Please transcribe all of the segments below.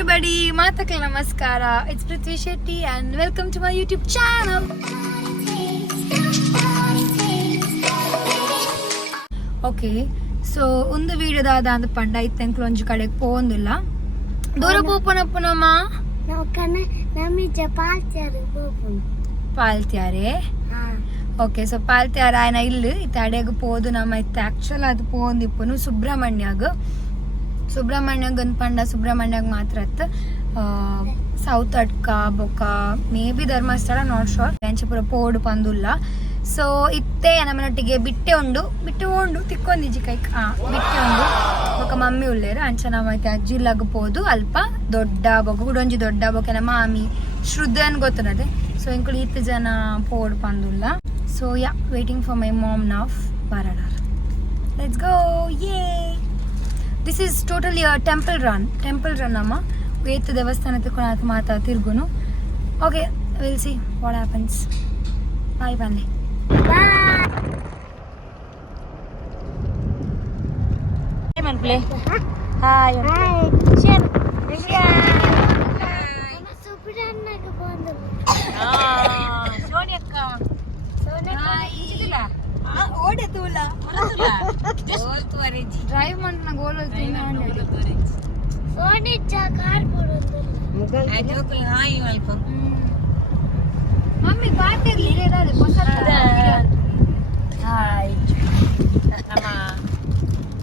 everybody, Matakla Namaskara. It's Prithvi Shetty and welcome to my YouTube channel. Okay, so ಒಂದು ವಿಡಿಯೋದಾದ ಅಂತ ಪಂಡ ಇತ್ತೆಂಕ್ಲು ಒಂಜಿ ಕಡೆಗೆ ಪೋಂದಿಲ್ಲ ದೂರ ಪೋಪನಪ್ಪನಮ್ಮ ನಾವು ನಮಿಜ ಪಾಲ್ತ್ಯಾರೆ ಓಕೆ ಸೊ ಪಾಲ್ತ್ಯಾರ ಆಯ್ನ ಇಲ್ಲಿ ಇತ್ತ ಅಡೆಗೆ ಪೋದು ನಮ್ಮ ಇತ್ತ ಆಕ್ಚುಲ್ ಅದು ಪೋಂದಿಪ್ಪನು ಸುಬ್ರಹ್ಮಣ್ಯಾಗ ಒಂದು ಪಂಡ ಸುಬ್ರಹ್ಮಣ್ಯಾಗ ಮಾತ್ರ ಅತ್ತ ಸೌತ್ ಅಡ್ಕ ಬೊಕ್ಕ may be Dharmasthala not sure ಪೂರ ಪೋಡು ಪಂದುಲ್ಲ ಸೊ ಇತ್ತೆ ನಮ್ಮನೊಟ್ಟಿಗೆ ಬಿಟ್ಟೆ ಉಂಡು ತಿಕ್ಕೊಂದಿಜ್ಜಿ ಕೈ ಬಿಟ್ಟೆ ಉಂಡು ಬೊಕ್ಕ ಮಮ್ಮಿ ಉಳ್ಳೇರು ಅಂಚ ನಮ್ಮ ಐತೆ ಅಜ್ಜಿಲಾಗ ಪೋದು ಅಲ್ಪ ದೊಡ್ಡ ಬೊಕ್ಕ ಗುಡೊಂಜಿ ದೊಡ್ಡ ಬೊಕ್ಕ ನಮ್ಮ ಮಾಮಿ ಶ್ರುದ್ಧನ್ ಗೊತ್ತನದೆ ಸೊ ಇಂಕುಲು ಇತ್ತು ಜನ ಪೋಡು ಪಂದುಲ್ಲ so yeah waiting for my mom ನಾಫ್ ಬರಡಾರ್ let's go yeah this is totally temple run ಅಮ್ಮ ವೇತ್ ದೇವಸ್ಥಾನ ತಿಳ್ಕೊಂಡು ಮಾತಾ ತಿರ್ಗುನು okay will see what happens bye ಬನ್ನಿ ಪ್ಲೇ ಹಾಯ್ ಸೋನಿ ಅಕ್ಕ ಓಡೆ ತೂಲ ಡ್ರೈವ್ ಮಾಡಿ ಗೋಲ್ ಮಮ್ಮಿ ಪಾತಿರ್ಲಿ ಹಾಯ್ ನಮ್ಮ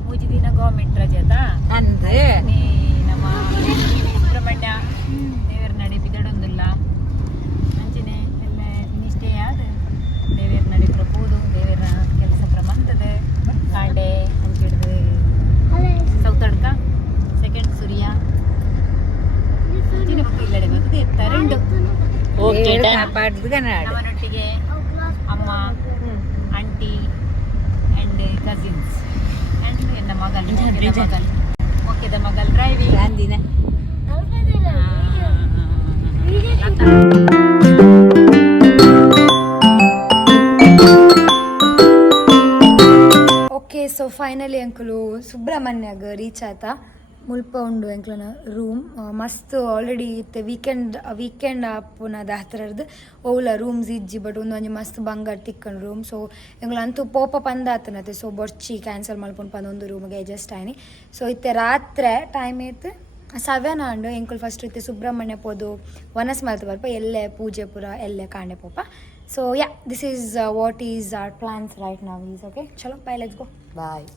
ಮೂಜಿ ದಿನ ಗೌರ್ಮೆಂಟ್ ರಜೆ ಅಂದ್ರೆ ನಮ್ಮ ಸುಬ್ರಹ್ಮಣ್ಯ ದೇವರ ನಡೆ ಬಿದಡೊಂದಿಲ್ಲ ಅಂಚನೆ ಎಲ್ಲ ನಿಷ್ಠೆ ಆದ ದೇವರ ನಡೆ ಪ್ರಪೋದು ದೇವರ ಕೆಲಸ ಪ್ರಬಂಧದ ಕಾಂಡೆ ಅಂಚಿಡ್ದು ಸೌತಡ್ಕ ಸೆಕೆಂಡ್ ಸೂರ್ಯ ಇಲ್ಲಡೆ ಬಂದು ತರಂಡು ನಮ್ಮನೊಟ್ಟಿಗೆ ಅಮ್ಮ ಆಂಟಿ ಅಂಡ್ ಕಸಿನ್ಸ್ ಅಂಡ್ ಎನ್ನ ಮಗಲ್ ಮೊಕ್ಕೆದ ಮಗಲ್ ಡ್ರೈವಿಂಗ್ ಅಂದಿನ ಓಕೆ ಸೊ ಫೈನಲಿ ಅಂಕಲು ಸುಬ್ರಹ್ಮಣ್ಯಾಗ ರೀಚ್ ಆತ ಮುಲ್ಪ ಉಂಡು ಎಂಕ್ಲನ ರೂಮ್ ಮಸ್ತ್ ಆಲ್ರೆಡಿ ಇತ್ತೆ ವೀಕೆಂಡ್ ಆಪುನದ ಹತ್ತಿರದ ಓಲ ರೂಮ್ಸ್ ಇಜ್ಜಿ ಬಟ್ ಒಂದೊಂದು ಮಸ್ತ್ ಬಂಗಾರ ತಿಕ್ಕಂಡು ರೂಮ್ ಸೊ ಎಂಗ್ಲ ಅಂತೂ ಪೋಪ ಪಂದಾತನತೆ ಸೊ ಬೊರ್ಚಿ ಕ್ಯಾನ್ಸಲ್ ಮಾಡ್ಕೊಂಡು ಪಂದೊಂದು ರೂಮ್ಗೆ ಅಡ್ಜಸ್ಟ್ ಆಯ್ನಿ ಸೊ ಇತ್ತೆ ರಾತ್ರಿ ಟೈಮ್ ಐತೆ 7 ಆಂಡು ಎಂಕುಲು ಫಸ್ಟ್ ಇತ್ತೆ ಸುಬ್ರಹ್ಮಣ್ಯ ಪೋದು ವನಸ್ ಮಲ್ತು ಬರ್ಪ ಎಲ್ಲೆ ಪೂಜೆ ಪುರ ಎಲ್ಲೆ ಕಾಂಡೆ ಪೋಪ so yeah this is what is our plans right ನಾವ್ ಈಸ್ ಓಕೆ ಚಲೋ bye let's go bye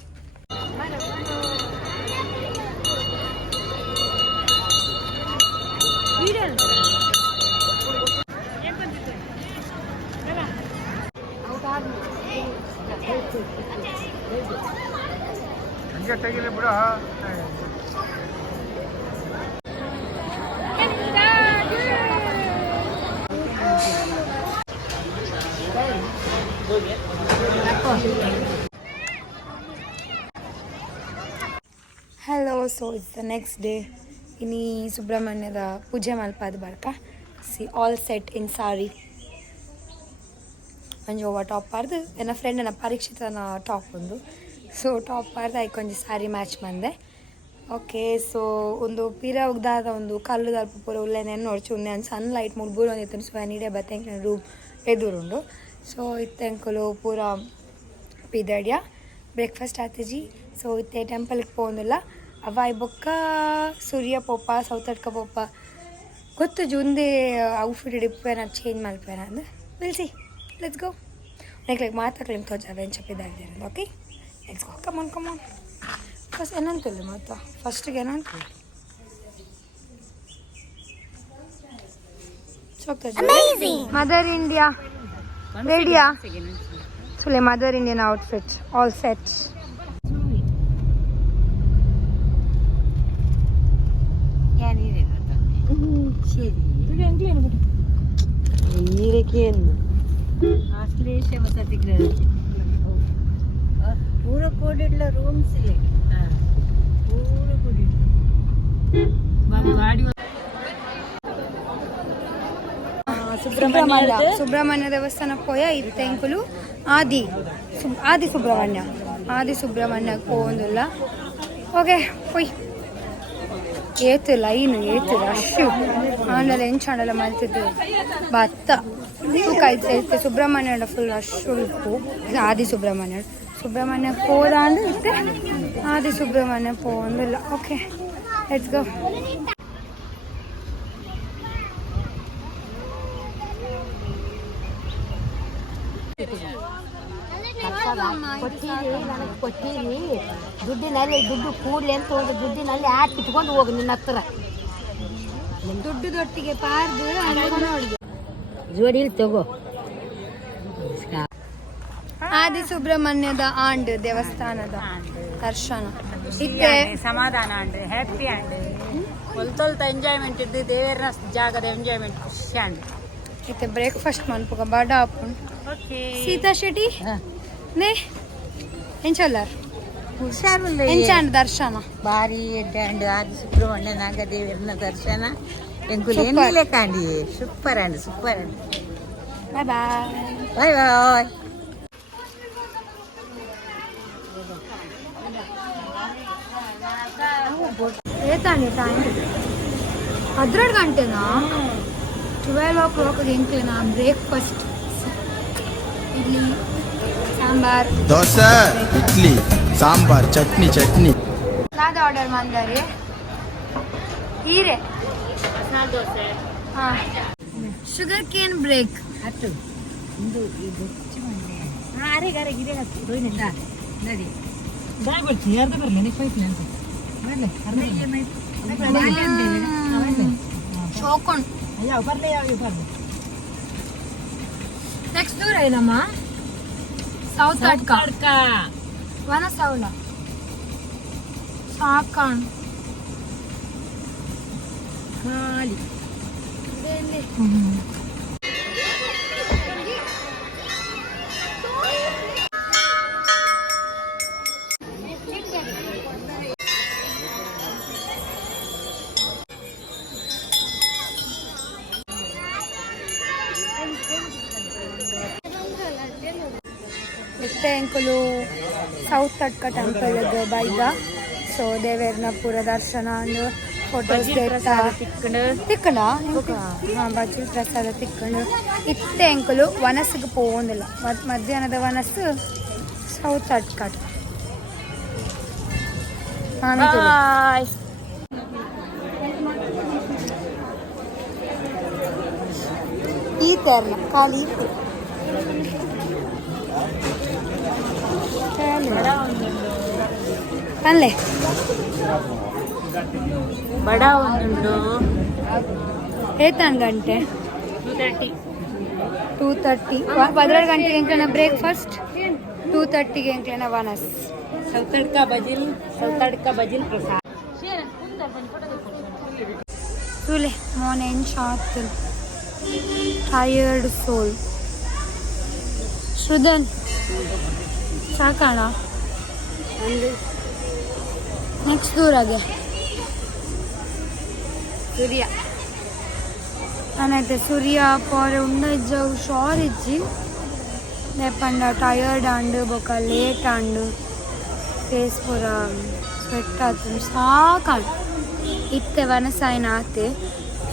hello so it's the next day ಇನ್ನೀ ಸುಬ್ರಹ್ಮಣ್ಯದ ಪೂಜೆ ಮಲ್ಪಾದ ಬರ್ಕ see all set in sari ಒಂಜಿ ಓವ ಟಾಪ್ ಪಾರ್ದು ನನ್ನ ಫ್ರೆಂಡನ ಪರೀಕ್ಷಿತನ ಟಾಪ್ ಒಂದು ಸೊ ಟಾಪ್ ಪಾರ್ದು ಐಕೊಂಜಿ ಸಾರಿ ಮ್ಯಾಚ್ ಬಂದೆ ಓಕೆ ಸೊ ಒಂದು ಪಿರ ಉಗ್ದಾದ ಒಂದು ಕಲ್ಲು ದಲ್ಪ ಪೂರ ಉಲ್ಲೇನೆ ನೋಡ್ಚು ಉಂದೆ ಒಂದು ಸಣ್ಣ ಲೈಟ್ ಮುಡ್ಬೂರು ಒಂದಿತ್ತು ಸೊ ನೀಡೆ ಬತ್ತೆಂಕ ರೂಮ್ ಎದುರುಂಡು ಸೊ ಇತ್ತೆಂಕಲು ಪೂರ ಪಿದಡ್ಯ ಬ್ರೇಕ್ಫಾಸ್ಟ್ ಆತಿಜಿ ಸೊ ಇತ್ತೆ ಟೆಂಪಲ್ಗೆ ಪೋಂದಿಲ್ಲ ಅವ ಬೊಕ್ಕ ಸೂರ್ಯ ಪೋಪ ಸೌತಡ್ಕ ಪೋಪ ಗೊತ್ತು ಜುಂದೆ ಔಟ್ಫಿಟ್ ಡಿಪ್ಪೇನ ಚೇಂಜ್ ಮಲ್ಪೇನ ಅಂದ್ರೆ ವಿಲ್ಸಿ ಲೆಟ್ಸ್ ಗೋ ನೆಕ್ಲೆಗ್ ಮಾತಾಡ್ಲಿಮ್ ತೋಜ ವೆಂಚ ಪಿದಾಡ್ದಿರ okay let's go come on first ಏನಂತಿಲ್ಲ ಮಾತಾ ಫಸ್ಟಿಗೆ ಏನಂತ ಮದರ್ ಇಂಡಿಯಾ ರೆಡಿಯಾ ಸುಲೆ mother Indian outfit all set पूरा कोडिडला रूम्स ले पूरा कोडिड बाबू गाड़ी ಸುಬ್ರಹ್ಮಣ್ಯ ದೇವಸ್ಥಾನ ಪೋಯ ಇತ್ತೆಂಕುಲು ಆದಿ ಸುಬ್ರಹ್ಮಣ್ಯ ಪೋಂದಿಲ್ಲ ಓಕೆ ಪೊಯ್ ಏತು ಲೈನ್ ಏತು ರಶ್ಶು ಆಂಡಲ ಎಂಚಾಂಡಲ ಮಲ್ತಿದ್ದು ಭತ್ತ ತೂಕ ಐತೆ ಸುಬ್ರಹ್ಮಣ್ಯ ಫುಲ್ ರಶ್ ಉಳ್ಪು ಆದಿ ಸುಬ್ರಹ್ಮಣ್ಯ ಪೋದಾಂಡು ಇತ್ತೆ ಆದಿ ಸುಬ್ರಹ್ಮಣ್ಯ ಪೋಂದಿಲ್ಲ. Okay let's go. ಕೊಟ್ಟಿರಿ ದುಡ್ಡು ಕೂಡ್ಲಿ ಅಂತ ಒಂದು ದುಡ್ಡಿನಲ್ಲಿ ಹಾಕಿಟ್ಕೊಂಡು ಹೋಗಿ ನಿನ್ನ ಹತ್ರ ದುಡ್ಡದೊಟ್ಟಿಗೆ ಪಾರ್ದು ಜೋಡಿ ತಗೋ. ಆದಿ ಸುಬ್ರಹ್ಮಣ್ಯದ ಆಂಡ್ ದೇವಸ್ಥಾನದ ದರ್ಶನ ಇತ್ತೆ ಸಮಾಧಾನ ಅಂಡ್ ಹ್ಯಾಪಿ ಅಂಡ್ ಹೊಲ್ತೊಲ್ತ ಎಂಜಾಯ್ಮೆಂಟ್ ಇದ್ದು ದೇವರ ಜಾಗದ ಎಂಜಾಯ್ಮೆಂಟ್ ಖುಷಿ ಅಂಡ್ ಇತ್ತೆ ಬ್ರೇಕ್ಫಾಸ್ಟ್ ಮನ್ಪುಗ ಬಡ ಆಪುಂಡು. ಓಕೆ ಸೀತಾ ಶೆಟ್ಟಿ ನೇ ಎಂಚಲ್ಲಾರ್ ಹುಷಾರಲ್ಲ ಎಂಚಾಂಡ್ ದರ್ಶನ ಭಾರಿ ಎಡ್ಡಾಂಡ್ ಆದಿ ಸುಬ್ರಹ್ಮಣ್ಯ ನಾಗದೇವರನ ದರ್ಶನ ಎಂಕುಲು ಏನಿಲ್ಲ ಕಾಂಡಿ super and bye bye. Bye bye. ಏತಾಂಡಿ ಟೈಮ್ 12 ಗಂಟೆನಾ 12 o'clock ಎಂಕ್ಲೆನಾ ಬ್ರೇಕ್ಫಾಸ್ಟ್ ಇಡ್ಲಿ ಸಾಂಬಾರ್ ದೋಸೆ ಇಡ್ಲಿ ಸಾಂಬಾರ್ ಚಟ್ನಿ ನಾದ ಆರ್ಡರ್ ಮಾಡಿದಾರೆ ಹೀರೆ ಮಸಾಲೆ ದೋಸೆ ಹಾಂ ಶುಗರ್ ಕೇನ್ ಬ್ರೇಕ್ ಹತ್ತು ಇಂದು ಇದು ಅರೆಗಾರೆ ಗಿರೆ ಹತ್ತು ದೊಯ್ನಿಲ್ಲ ನಡಿ ದಾಯ್ ಬರ್ತೀನಿ ಅರ್ಧ ಬರಲಿ ನೆಕ್ಸ್ಟ್ ಹೋಯ್ತೀನಿ ಅಂತ ಶೋಕೊಂಡ್ ಯಾವ ಬರಲಿ ಯಾವ ಬರಲಿ ನೆಕ್ಸ್ಟ್ ದೂರ ಏನಮ್ಮ ಸೌತ್ ಅಡ್ಕ ವನ ಸೌಲ ಸಾಕಣ್ ಖಾಲಿ ಇತ್ತೆ ಎಂಕುಲು ಸೌತ್ ಅಡ್ಕ ಟೆಂಪಲ್ ಬೈಗ ಸೊ ದೇವೇರ್ನ ಪೂರ ದರ್ಶನ ಅಂದು ಫೋಟೋಸ್ ತಿಕ್ಕಂಡ ಹಾಂ ಬಜ್ಜಿ ಪ್ರಸಾದ ತಿಕ್ಕಂಡು ಇತ್ತೆ ಎಂಕುಲು ವನಸ್ಸಿಗೆ ಪೋಂದಿಲ್ಲ ಮಧ್ಯಾಹ್ನದ ವನಸ್ಸು ಸೌತ್ ಅಡ್ಕ ಈ ತೆರ್ನ ಖಾಲಿ ಅಲ್ಲೇ ಬಡ ಒಂದುಂಟು ಏತಾನ್ ಗಂಟೆ 2:30 12 ಗಂಟೆಗೆ ಎಂಕ್ಲೆನ ಬ್ರೇಕ್ಫಾಸ್ಟ್ 2:30ಗೆ ಎಂಕ್ಲೆನ ವನಸ್ ಸೌತಡ್ಕ ಬಜಿಲ್ ಪ್ರಸಾದ ತುಲೆ ಮಾರ್ನಿಂಗ್ ಶಾತ್ ಟಯರ್ಡ್ ಸೋಲ್ ಶ್ರುದನ್ ಸಾಕಣ ನೆಕ್ಸ್ಟ್ ದೂರಾಗೆ ಸೂರ್ಯ ನಾನೈತೆ ಸೂರ್ಯ ಪೋರೆ ಉಂಡ ಇಜ್ಜವು ಶಾರ್ ಇಜ್ಜಿ ನೇಪಂಡ ಟಯರ್ಡ್ ಆಂಡು ಬೊಕ ಲೇಟ್ ಆಂಡು ಫೇಸ್ ಪೂರ ಸ್ವೆಟ್ ಆತು ಸಾಕಾಂಡ್ ಇತ್ತೆ ವನಸಾಯಿನ ಆತೆ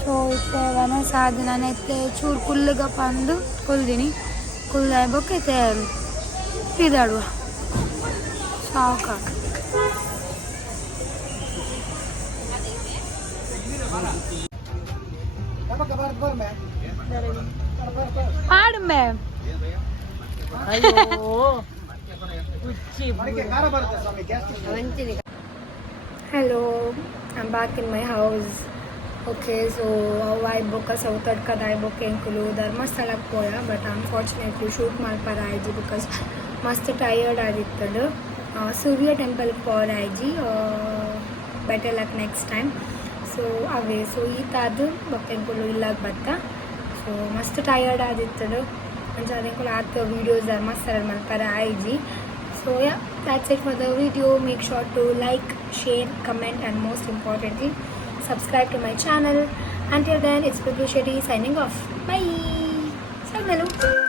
ಸೊ ಇತ್ತೆ ವನಸಾದ ನಾನೈತೆ ಚೂರು ಕುಲ್ಲುಗ ಪಂದು ಕುಲ್ದಿನಿ ಕುಲ್ದಾಯ ಬೊಕ್ಕ ಐತೆ ತಿದಾಡುವ ಸಾಕಾಗ ಹಾಡು ma'am Hello, I'm back in my house. Okay, so I book a South Adka I book Enkulu Dharmasthalak poya, but unfortunately shoot malpara aiji because mast tired ಆಗಿತ್ತದು. Surya temple for aiji, better luck next time. So away, so ಈತಾದು book Enkulu illag batta. So mast tired ಆಗಿತ್ತದು. and Enkulu aat videos Dharmasthalak malpara aiji. So yeah, that's it for the video. Make sure to like, share, comment and most importantly subscribe to my channel. Until then, it's Prabhu Shetty signing off. Bye. Salmalu.